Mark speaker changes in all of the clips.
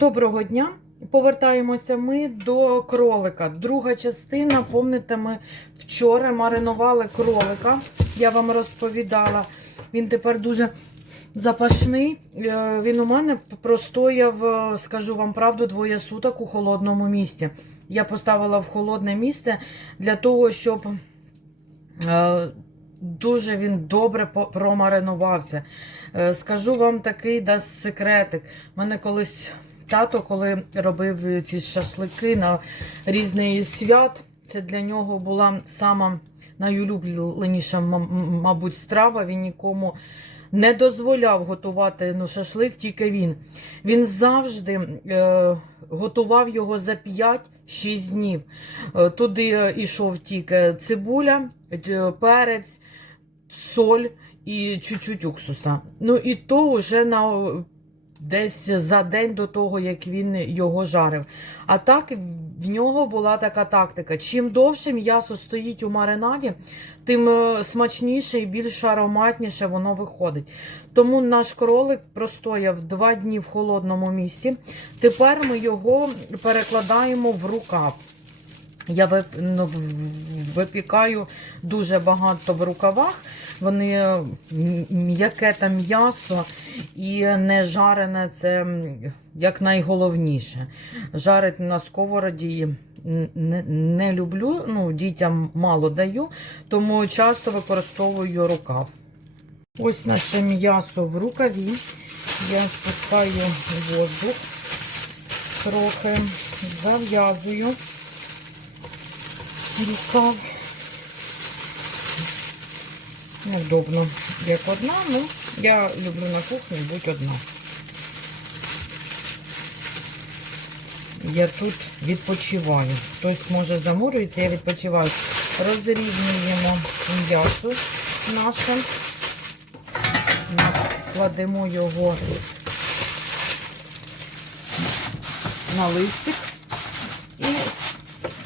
Speaker 1: Доброго дня! Повертаємося ми до кролика. Друга частина, пам'ятаєте, ми вчора маринували кролика. Я вам розповідала. Він тепер дуже запашний. Е, Він у мене простояв, е, скажу вам правду, двоє суток у холодному місці. Я поставила в холодне місце для того, щоб е, дуже він добре промаринувався. Скажу вам такий да, секретик. У Мене колись тато, коли робив ці шашлики на різний свят, це для нього була сама найулюбленіша, мабуть, страва. Він нікому не дозволяв готувати ну, шашлик, тільки він. Він завжди е, готував його за 5-6 днів. Е, туди е, йшов тільки цибуля, е, перець, соль і чуть-чуть уксуса. Ну і то вже на е, десь за день до того, як він його жарив. А так в нього була така тактика: чим довше м'ясо стоїть у маринаді, тим е, смачніше і більш ароматніше воно виходить. Тому наш кролик простояв два дні в холодному місці. Тепер ми його перекладаємо в рукав. Я ну, випікаю дуже багато в рукавах. Вони м'яке та м'ясо і не жарене це як найголовніше. Жарити на сковороді не, не люблю, ну, дітям мало даю, тому часто використовую рукав. Ось наше м'ясо в рукаві. Я спускаю воздух трохи, зав'язую рукав. Невдобно, як одна, ну я люблю на кухні бути одна. Я тут відпочиваю. Хтось може замурюється, я відпочиваю. Розрівнюємо м'ясо наше. Кладемо його на листик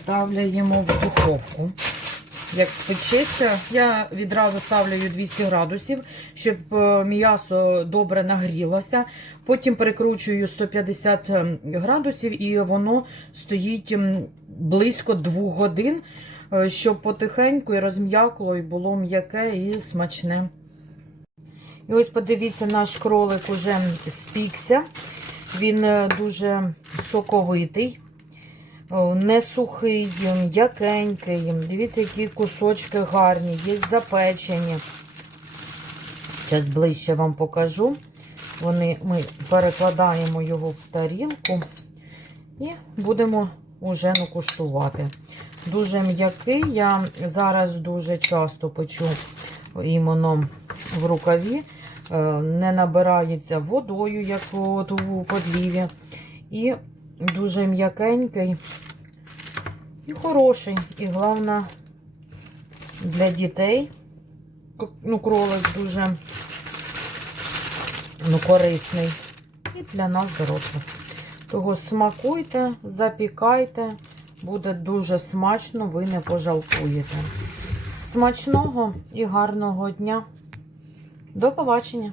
Speaker 1: ставляємо в духовку. Як спечеться, я відразу ставлю 200 градусів, щоб е, м'ясо добре нагрілося. Потім перекручую 150 градусів і воно стоїть близько 2 годин, е, щоб потихеньку і розм'якло, і було м'яке і смачне. І ось подивіться, наш кролик уже спікся. Він е, дуже соковитий. Не сухий, м'якенький. Дивіться, які кусочки гарні, є запечені. Зараз ближче вам покажу. Вони, ми перекладаємо його в тарілку і будемо уже ну, куштувати. Дуже м'який. Я зараз дуже часто печу іменно в рукаві. Е, Не набирається водою, як от у подліві. І дуже м'якенький і хороший. І головне для дітей. Ну, кролик дуже ну, корисний. І для нас дорослих. Того смакуйте, запікайте, буде дуже смачно, ви не пожалкуєте. Смачного і гарного дня. До побачення!